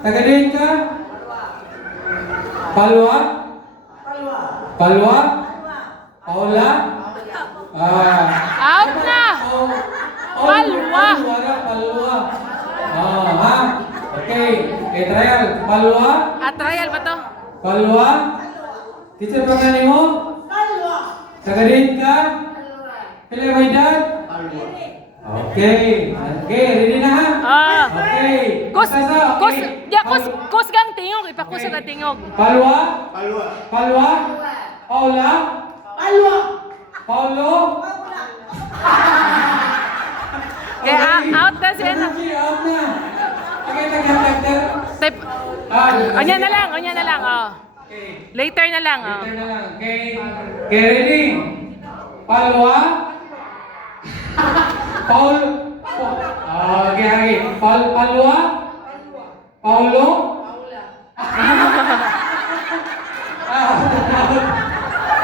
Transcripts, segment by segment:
Tagadiin ka? Palwa? Palwa? Paula? Out na! Palwa. Palwa. Ha? Okay. Okay, trial. Palwa? Trial ba to? Palwa? Teacher pangalan mo? Tagadiin ka? Pila may edad? Okay. Okay, ready na ha? Okay. Kus gang tingog, ipakus ang tingog. Palwa? Palwa? Paula? Paulo? Kaya out na siya na. Out na. Okay, nag-factor. Type. Onya na lang, oh. Okay. Later na lang, oh. Later na lang. Okay. Okay, ready? Palwa? Paul? Okay. Palwa? Paulo?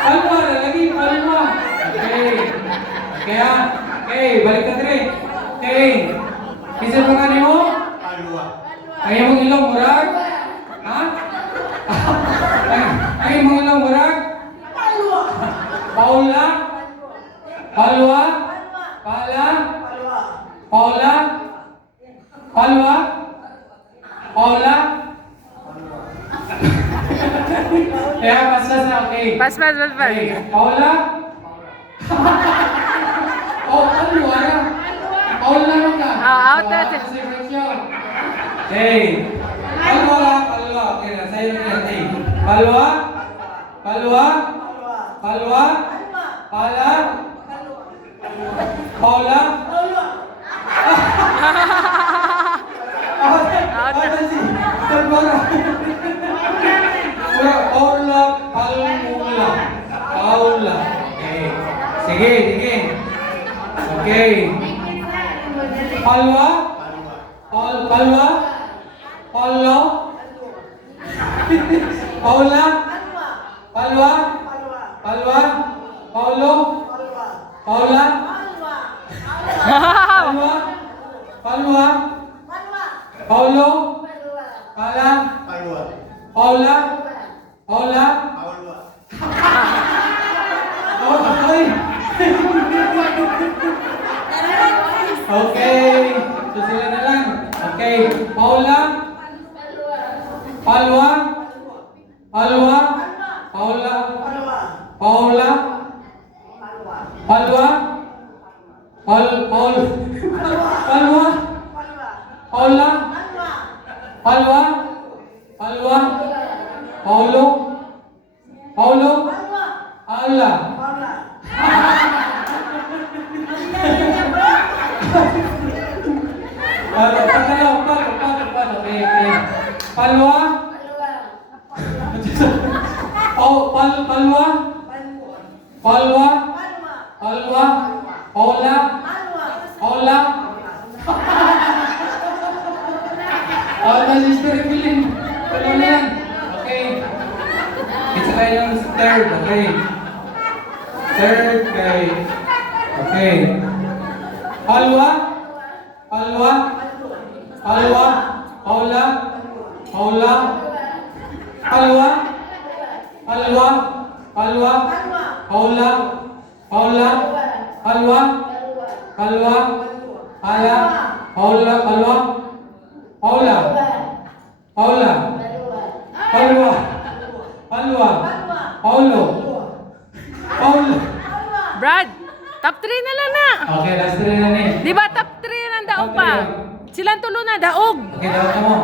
Palwa na lagi, palwa. Okay. Kaya, okay, balik ka dire. Okay. Kisa pa nga mo? Ayaw mong ilong murag? Ha? Ayaw mong ilong murag? Paula? Palwa? Pala? Paula? Palwa? Paula? Kaya, pasas na, okay. Pas. Okay. Paula? Palwa na. Paula naman ka. Out na. Okay. Palwa. Okay, sa'yo na yan. Okay. Palwa? Pala? Paula? Paula. Okay. Sige. Okay. Palwa? Palwa? Paulo? Paula? Palwa? Paulo? Paula? Palwa? Paulo? Pala? Paula? Okay. Okay. Susunod na lang. Okay. Paula? Palwa? Paula? Palwa? Palwa? Paula? Palwa? Paulo? Paula? Okay. Palwa? Palwa? Paula? Sister Evelyn. Wala na yan. Okay. It's tayo ng third. Okay. Third kay. Okay. Paula? Paula? Paula? Paulo? Brad, top 3 na lang na. Okay, last 3 na ni. Di ba top 3 ng daog pa? Silang tulo na, daog. Okay, daog na mo.